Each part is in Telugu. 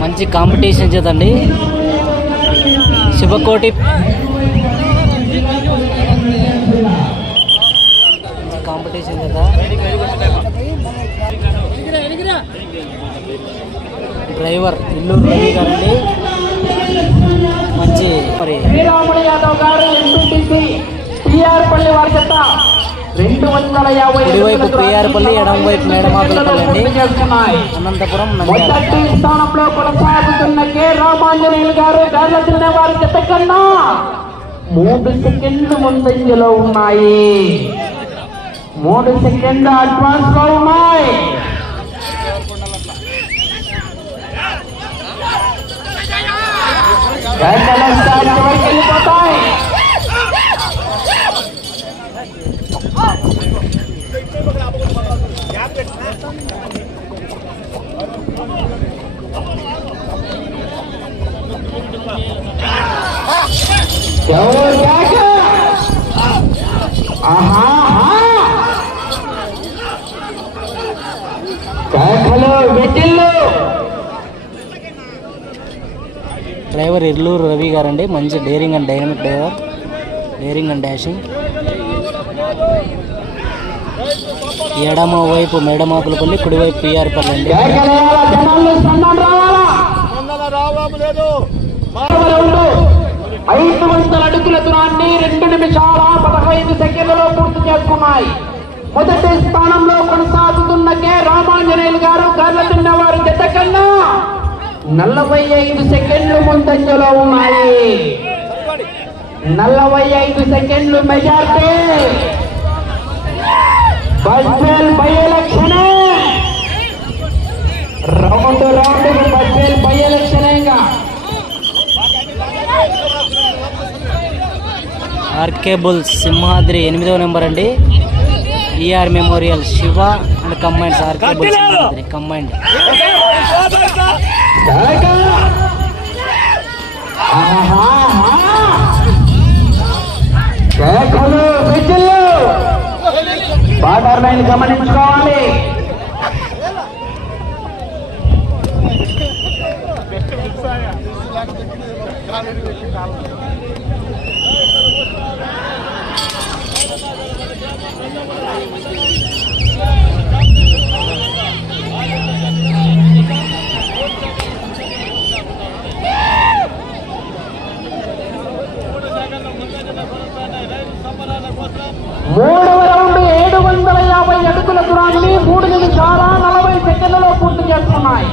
మంచి కాంపిటీషన్ చేద్దండి శుభకోటి మంచి కాంపిటీషన్ చేత డ్రైవర్ ఇల్లూరు రవి గారండి. మంచి మరి శ్రీరాములు యాదవ్ గారు ఎంపీటీసీ పిఆర్పల్లి వారి చెత్త. రెండు వందల యాభై కుడివైపు పిఆర్పల్లి ఎడం వైపు మేడమాకులపల్లి అండి. అనంతపురం మొదటి స్థానంలో కొనసాగుతున్న కే రామాంజనేయులు గారు గాజున్న వారి జత కన్నా మూడు సెకండ్లు ముందంజలో ఉన్నాయి. మూడు సెకండ్లు అడ్వాన్స్లో ఉన్నాయి. ఎవరు కాక? ఆహా, ఆహా. కేకలు వెటిల్లు డ్రైవర్ ఇర్లూరు రవి గారండి. మంచి daring and dynamic driver. Daring and dashing. ఎడమ వైపు మేడమాకులపల్లి కుడివైపు పిఆర్పల్లి అండి ఐదు వందల అడుగుల దూరాన్ని రెండు నిమిషాల పదహైదు సెకండ్లలో పూర్తి చేసుకున్నాయి. మొదటి స్థానంలో కొనసాగుతున్న కె రామాంజనేయులు గారు గర్ల తిన్నవారు జత కన్నా నలభై ఐదు సెకండ్లు ముందంజలో ఉన్నాయి. నలభై ఐదు సెకండ్లు majority. By election round round బస్వేల్ by election ఇంకా. ఆర్కే బుల్స్ సింహాద్రి ఎనిమిదవ నెంబర్ అండి. ER memorial Siva and combines RK bulls Simhadri combined కేకలు విజిల్లు బార్డర్ లైన్ గమనించుకోవాలి మూడవ రౌండ్ ఏడు వందల యాభై అడుగుల దూరాన్ని మూడు నిమిషాల నలభై సెకండ్లలో పూర్తి చేస్తున్నాయి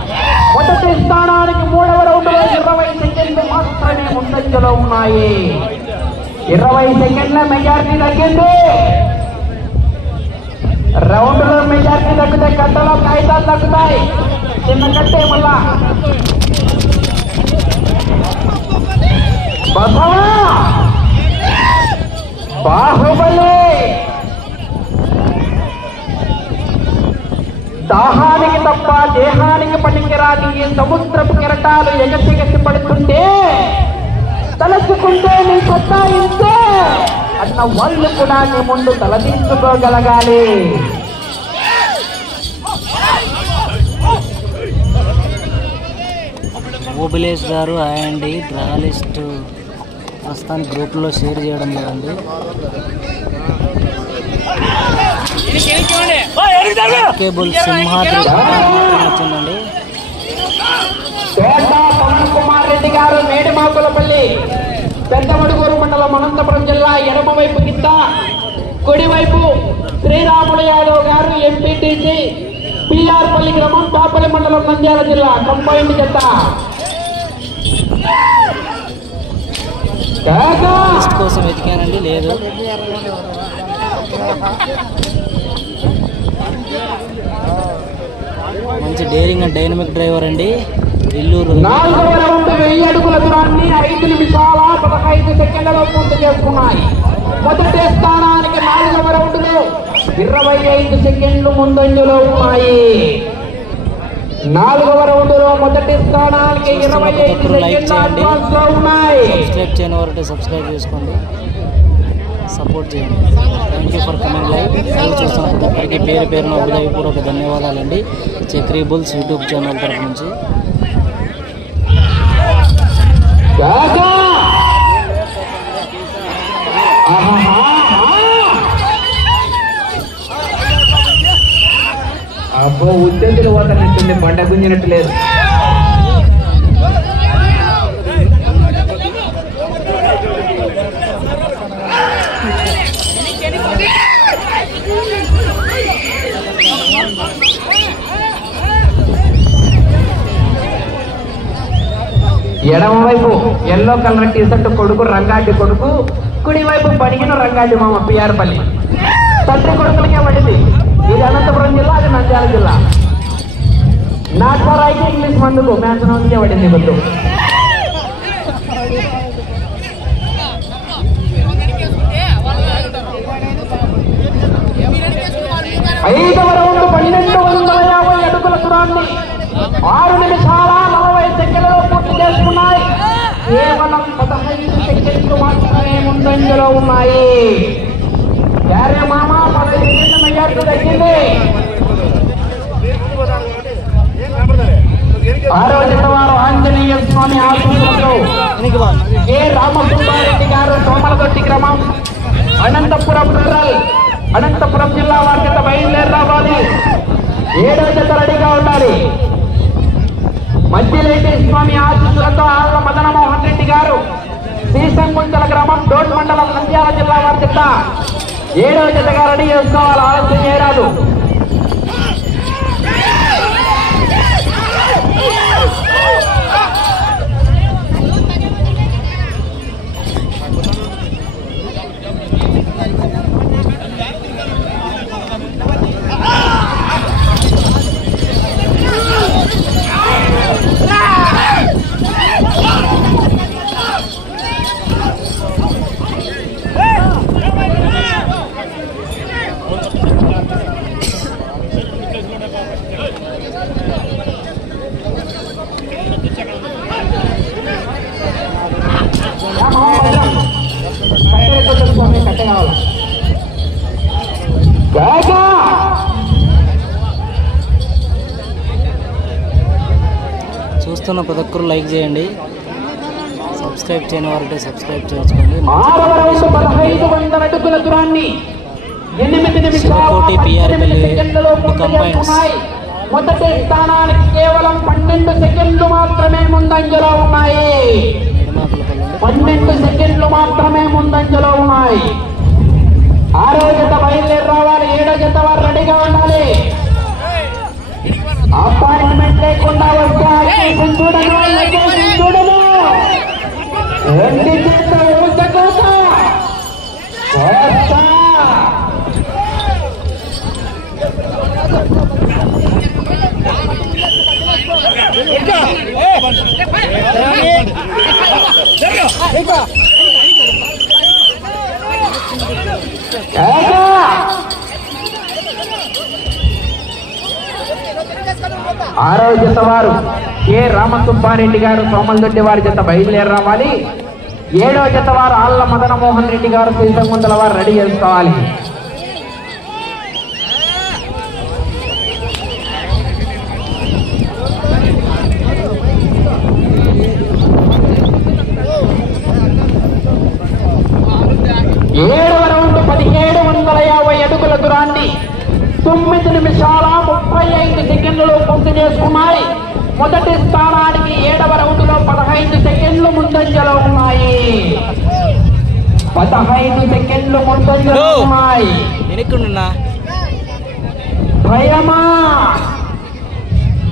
మొదటి స్థానానికి మూడవ రౌండ్ ఇరవై సెకండ్లు మాత్రమే ముందంజలో ఉన్నాయి. ఇరవై సెకండ్ల మెజార్టీ తగ్గింది. రౌండ్లో మెజార్టీ తగ్గితే కట్టలో కాగితాలు తగ్గుతాయి. చిన్న కట్టే మళ్ళా. బసవా బాహుబలి దాహానికి తప్ప దేహానికి పనికిరాని ఈ సముద్రపు కిరటాలు ఎగసిగసి పడుతుంటే తలచుకుంటే నీ కొత్త ఇంతే అన్న వాళ్ళు కూడా నీ ముందు తలదించుకోగలగాలి. ఓబిలేష్ గారు అండి డ్రా ప్రస్తుతానికి గ్రూప్లో షేర్ చేయడం లేదండి. సింహాద్రి వచ్చిందండి పవన్ కుమార్ రెడ్డి గారు మేడిమాకులపల్లి పెద్దమడుగూరు మండలం అనంతపురం జిల్లా ఎడమ వైపు కింద కుడివైపు శ్రీరాములు యాదవ్ గారు ఎంపీటీసీ పిఆర్ పల్లి గ్రామం పాపల్లి మండలం నంద్యాల జిల్లా కంబైండ్ జత. కోసం వెతికానండి లేదు. మంచి డేరింగ్ అండ్ డైనమిక్ డ్రైవర్ అండి. ఇల్లూరు నాలుగవ రౌండ్ వెయ్యి అడుగుల దూరాన్ని ఐదు నిమిషాల పదహైదు సెకండ్లలో పూర్తి చేసుకున్నాయి. మొదటి స్థానానికి నాలుగవ రౌండ్లో ఇరవై ఐదు సెకండ్లు ముందంజలో ఉన్నాయి. నాలుగవ రౌండ్లో మొదటి స్థానానికి ఇరవై ఐదు సెకండ్ల ఉన్నాయి. సబ్స్క్రైబ్ చేయని వారంటే సబ్స్క్రైబ్ చేసుకోండి. సపోర్ట్ చేయండి. Thank you for coming live live చూస్తున్న ప్రతి ఒక్కరికి పేరు పేరున హృదయపూర్వక ధన్యవాదాలండి. చక్రీ బుల్స్ యూట్యూబ్ ఛానల్ తరఫు నుంచి. అబ్బో ఉద్యోగులు పోతున్నట్టుంది బండ గుంజినట్టు లేదు. ఎడమవైపు ఎల్లో కలర్ టీషర్ట్ కొడుకు రంగాటి కొడుకు కుడివైపు పడిగిన రంగాటి మామ పిఆర్పల్లి. తండ్రి కొడుకులకే పడింది. ఇది అనంతపురం జిల్లా అది నంద్యాల జిల్లా. నాటరాయికి ఇంగ్లీష్ మందుకు మ్యాచ్ పడింది గుర్తు. ఐదవ రౌండ్ పన్నెండు వందల యాభై అడుగుల దూరాన్ని ఆరు నిమిషాల నలభై చేసుకున్నాయి కేవలం పదహైదు సెకండ్లు మాత్రమే ముందంజలో ఉన్నాయి. యారే మామ పదహైదు సెకండ్ల మెజార్టీ తగ్గింది. ఆరో జతవారు ఆంజనేయ స్వామి ఆశీస్సులతో ఏ రామసుబ్బారెడ్డి గారు సోమలదొట్టి గ్రామం అనంతపురం రూరల్ అనంతపురం జిల్లా వారి చేత ఏడో జత రెడీగా ఉండాలి. మధ్యలేటి స్వామి ఆశీస్సులతో ఆళ్ళ మదనమోహన్ రెడ్డి గారు శ్రీశంకుంతల గ్రామం డోల్ మండలం నంద్యాల జిల్లా వారి చేత ఏడవ జతగా రెడీ చేసుకోవాలి ఆలస్యం చేయరాదు. చేయండి. సబ్స్క్రైబ్ చేయని వారంటే సబ్స్క్రైబ్ చేసుకోండి. శివకోటి combines. చేసుకున్నాయి. మొదటి స్థానానికి కేవలం పన్నెండు సెకండ్లు మాత్రమే ముందంజలో ఉన్నాయి. పన్నెండు సెకండ్లు మాత్రమే ముందంజలో ఉన్నాయి. ఆరో జత బయలుదేరి రావాలి. ఏడో జత వారు రెడీగా ఉండాలి. అపాయింట్మెంట్ లేకుండా చూడను చూడను చేత. కేక! ఆరో జత వారు కె రామసుబ్బారెడ్డి గారు సోమలదొడ్డి వారి జత బయలుదేరి రావాలి. ఏడో జత వారు ఆళ్ళ మదన మోహన్ రెడ్డి గారు శ్రీశంకుంతల వారు రెడీ చేసుకోవాలి ఏడవ రౌండ్ పదిహేడు వందల యాభై అడుగుల దూరాన్ని తొమ్మిది నిమిషాల ముప్పై సెకండ్లు పూర్తి చేసుకున్నాయి. మొదటి స్థానానికి ఏడవ రౌండ్లో పదహైదు సెకండ్లు ముందంజలో ఉన్నాయి. పదహైదు సెకండ్లు ముందంజలో ఉన్నాయి. భయమా?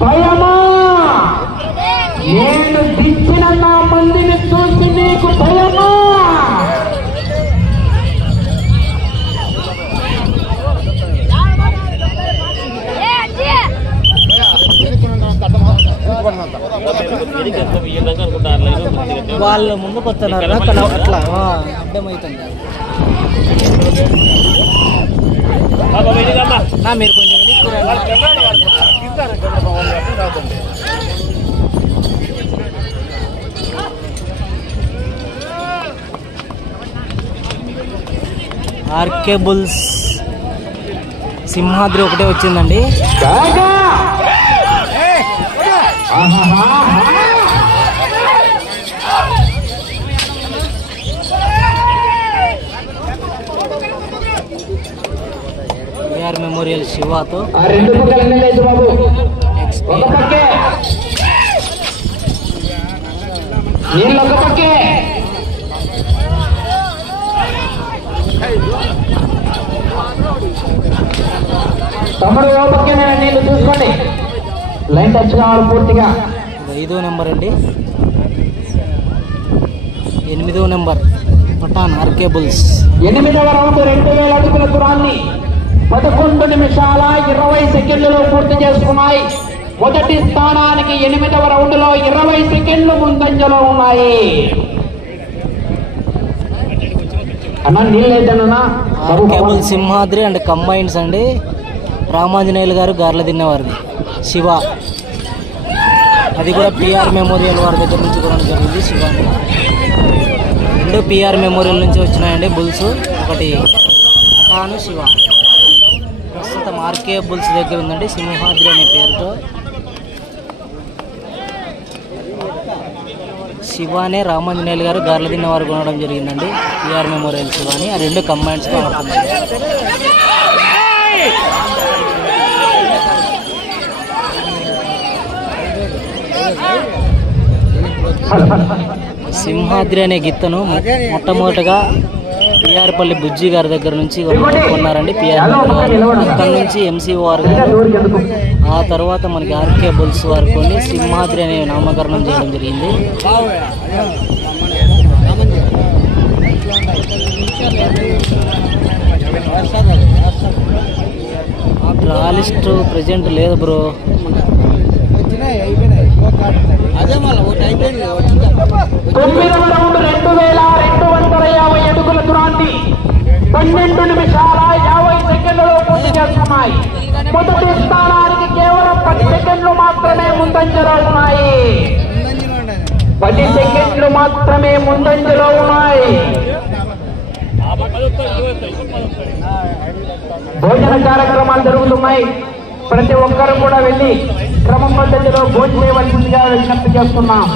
భయమా? నేను దించిన నా మందిని చూసి నీకు భయమా? వాళ్ళు ముందుకు వస్తున్నారు అక్కడ అట్లా నా మీరు కొంచెం. ఆర్కే బుల్స్ సింహాద్రి ఒకటే వచ్చిందండి. బాగా తమ్ముడు ఓ పక్కే నీళ్ళు చూసుకోండి. లైన్ టచ్ కావాలి పూర్తిగా. ఐదో నెంబర్ అండి. ఎనిమిదో నెంబర్. పఠాన్ ఆర్కే బుల్స్ ఎనిమిదవ రౌండ్ రెండు వేల అడుగుల దూరాన్ని. పదకొండు నిమిషాల ఇరవై సెకండ్లలో పూర్తి చేసుకున్నాయి. మొదటి స్థానానికి ఎనిమిదవ రౌండ్లో ఇరవై సెకండ్లు ముందంజలో ఉన్నాయి. సింహాద్రి అండ్ కంబైన్స్ అండి. రామాంజనేయులు గారు గార్ల తినేవారిది శివ. అది కూడా పిఆర్ మెమోరియల్ వారి దగ్గర నుంచి కొనడం జరిగింది శివ. రెండు పిఆర్ మెమోరియల్ నుంచి వచ్చినాయండి బుల్స్. ఒకటి తాను శివ. ప్రస్తుతం ఆర్కే బుల్స్ దగ్గర ఉందండి సింహాద్రి అనే పేరుతో. శివానే రామాంజనేయులు గారు గార్ల తిన్నవారు కొనడం జరిగిందండి పిఆర్ మెమోరియల్ శివాని ఆ రెండు కంబైన్స్గా ఆడుతున్నాయి. సింహాద్రి అనే గిత్తను మొట్టమొదటగా పిఆర్పల్లి బుజ్జి గారి దగ్గర నుంచి కొన్నారండి. పిఆర్ గారు అక్కడ నుంచి ఎంసీ వారు గారు. ఆ తర్వాత మనకి ఆర్కే బుల్స్ వారు కొని సింహాద్రి అనే నామకరణం చేయడం జరిగింది. రాలిస్ట్ ప్రజెంట్ లేదు బ్రో. రెండు వేల రెండు యాభై అడుగుల దూరాన్ని పన్నెండు నిమిషాల యాభై సెకండ్లలో పూర్తి చేస్తున్నాయి. మొదటి స్థానానికి కేవలం పది సెకండ్లు మాత్రమే ముందంజలో ఉన్నాయి. పది సెకండ్లు మాత్రమే ముందంజలో ఉన్నాయి. భోజన కార్యక్రమాలు జరుగుతున్నాయి. ప్రతి ఒక్కరు కూడా వెళ్ళి క్రమం పద్ధతిలో భోజనం చేయవలసిందిగా విజ్ఞప్తి చేస్తున్నాం.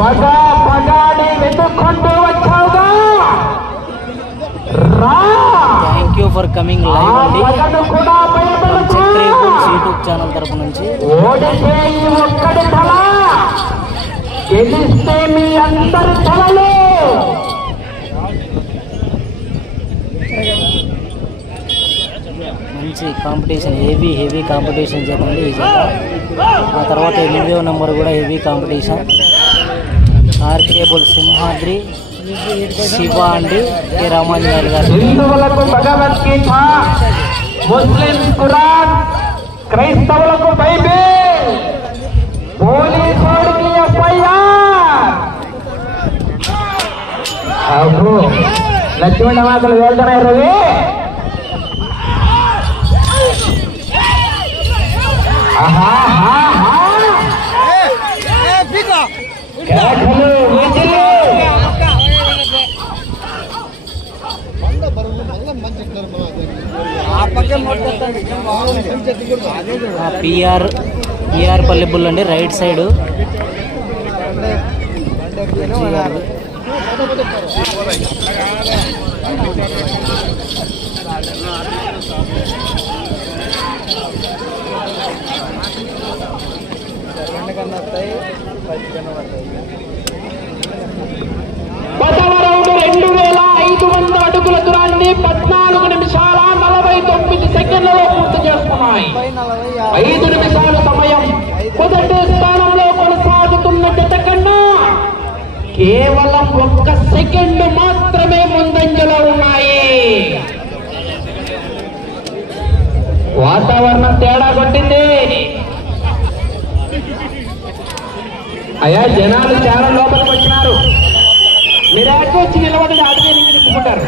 పగా పగాడి వెతుక్కుంటూ వచ్చావుగా. రా. Thank you for coming live అండి. యూట్యూబ్ ఛానల్ తరపు నుంచి. గెలిస్తే మీ అందరి తలలు. మంచి కాంపిటీషన్ హెవీ హెవీ కాంపిటీషన్ చేతండి ఈ జత. ఆ తర్వాత ఎనిమిదో నెంబర్ కూడా heavy competition RK bull Simhadri Siva అండి కె రామాంజనేయులు గారు. హిందువులకు భగవద్గీత ముస్లిం ఖురాన్ క్రైస్తవులకు బైబిల్. పోలీసుడికి ఎఫ్ఐఆర్. అబ్బో లక్ష్మణ మాతలు వెళ్తున్నాయి రవి. పిఆర్ పిఆర్ పల్లెబుల్ అండి రైట్ సైడ్ పదవ రెండు వేల ఐదు వందల అడుగుల దూరాన్ని పద్నాలుగు నిమిషాల నలభై తొమ్మిది సెకండ్లలో పూర్తి చేస్తున్నాయి. ఐదు నిమిషాల సమయం మొదటి స్థానంలో కొనసాగుతున్న జత కన్నా కేవలం ఒక్క సెకండ్ మాత్రమే ముందంజలో ఉన్నాయి. వాతావరణం తేడా కొట్టింది. అయ్యా జనాలు చాలా లోపల వచ్చినారు వచ్చి నిలబడి అడిగే నుంచి తిప్పుకుంటారు.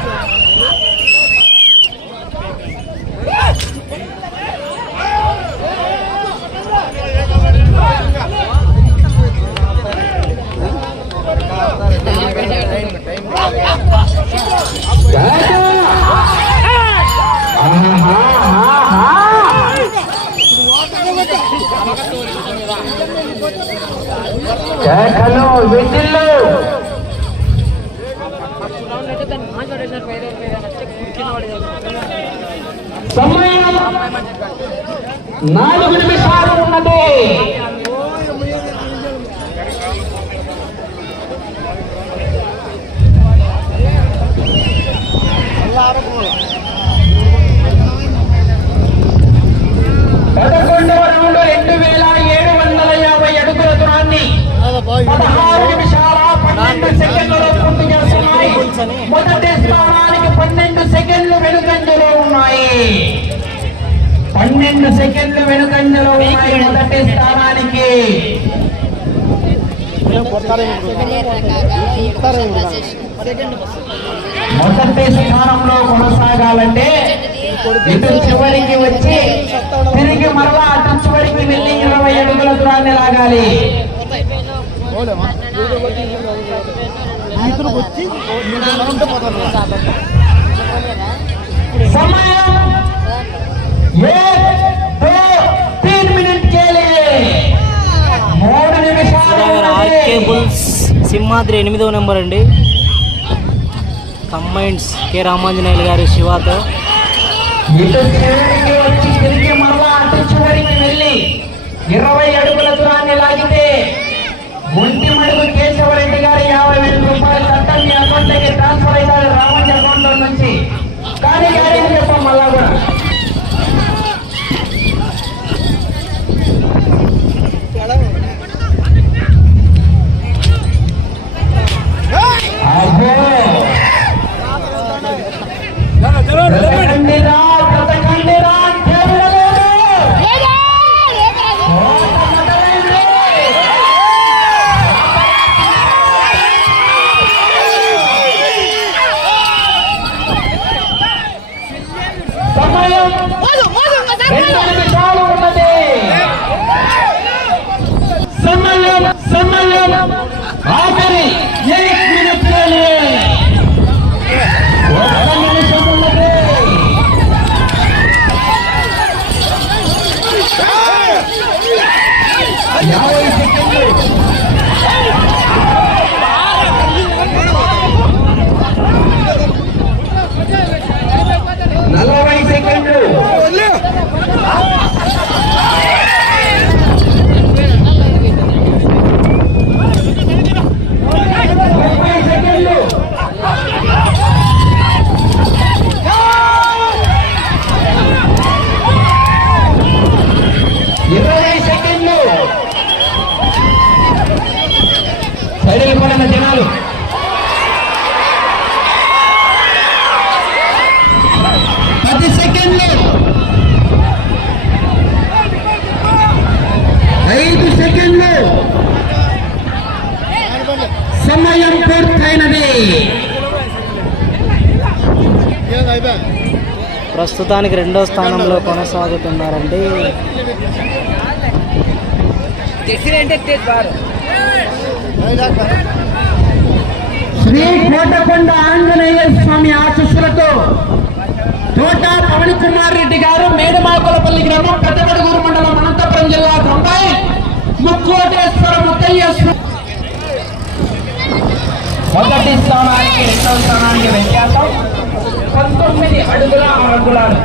నాలుగు నిమిషాలు సెకండ్లు వెనుకంజలో ఉన్నాయి. మొదటి స్థానానికి. మొదటి స్థానంలో కొనసాగాలంటే ఇటు చివరికి వచ్చి తిరిగి మరలా అటు చివరికి వెళ్ళి ఇరవై అడుగుల దూరాన్ని లాగాలి. సమయం. సింహాద్రి ఎనిమిదవ నెంబర్ అండి. కంబైన్స్ కె రామాంజనేయులు గారు శివాతో. ఇరవై అడుగుల దూరాన్ని లాగితే రెండు నిమిషాలు ఉన్నది సమయం సమయం ఆఖరి. ప్రస్తుతానికి రెండో స్థానంలో కొనసాగుతున్నారండి. శ్రీ కోటకొండ ఆంజనేయ స్వామి ఆశీస్సులతో తోట పవన్ కుమార్ రెడ్డి గారు మేడమాకులపల్లి గ్రామం పెద్దగడుగురు మండలం అనంతపురం జిల్లా బొంబాయి ముక్కోటేశ్వర ముత్తయ్య స్వామి మొదటి స్థానానికి రెండవ స్థానానికి వ్యత్యాసం పంతొమ్మిది అడుగుల ఆరు అంగుళాలు